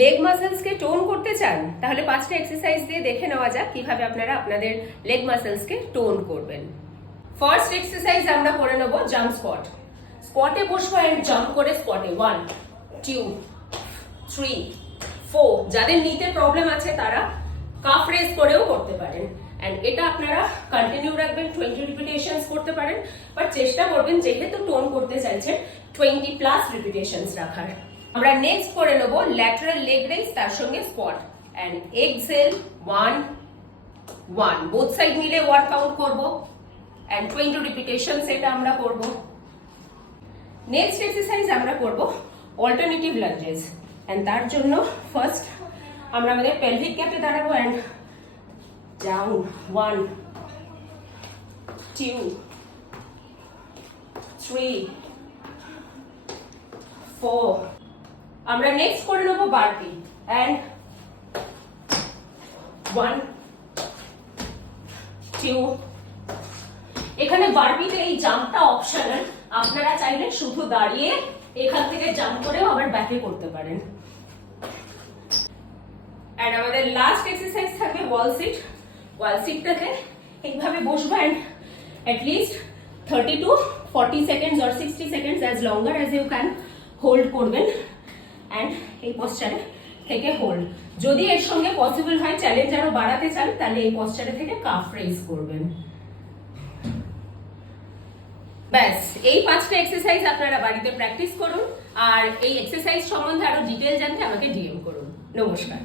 Leg মাসেলসকে tone করতে চান তাহলে 5টা এক্সারসাইজ দিয়ে দেখে নেওয়া যাক কিভাবে আপনারা আপনাদের লেগ মাসেলসকে টোন করবেন। ফার্স্ট এক্সারসাইজ আমরা করে নেব জাম্প স্কোয়াট। স্কোয়াটে বসবো এন্ড জাম্প করে স্কোয়াটে 1 2 3 4। যাদের নিতে প্রবলেম আছে তারা কাফ রেজ করেও করতে পারেন এন্ড এটা আপনারা কন্টিনিউ রাখবেন, 20 রিপিটেশনস করতে পারেন, বাট চেষ্টা করবেন যেহেতু টোন করতে চাইছেন 20 প্লাস রিপিটেশনস রাখার। আমরা নেক্সট করে নেব ল্যাটারাল লেগ রেজ, তার সঙ্গে squat and exhale 1 1। Both side মিলে 1 কাউন্ট করব এন্ড 20 রিপিটেশনস এটা আমরা করব। নেক্সট এক্সারসাইজ আমরা করব অল্টারনেটিভ লাঞ্জেস এন্ড তার জন্য ফার্স্ট আমরা আমাদের পেলভিক ক্যাপে দাঁড়াবো এন্ড ডাউন 1 2 3 4। আমরা নেক্সট করে নেব বারপি এন্ড 1 2। এখানে বারপিতে এই জাম্পটা অপশনাল, আপনারা চাইলে শুধু দাঁড়িয়ে এখান থেকে জাম্প করেও আবার ব্যাকে করতে পারেন। এন্ড আমাদের লাস্ট এক্সারসাইজ থাকবে ওয়াল সিট। ওয়াল সিটটাতে এইভাবে বসবো and at least 30 to 40 seconds or 60 seconds as longer as you can hold করবেন এন্ড এই পশ্চারে থেকে হোল্ড। যদি এর সঙ্গে পসিবল হয় চ্যালেঞ্জ আরো বাড়াতে চান তাহলে এই পশ্চারে থেকে কাফ রেজ করবেন। ব্যাস, এই 5টা এক্সারসাইজ আপনারা বাড়িতে প্র্যাকটিস করুন আর এই এক্সারসাইজ সম্বন্ধে আরো ডিটেইল জানতে আমাকে ডিএম করুন। নমস্কার।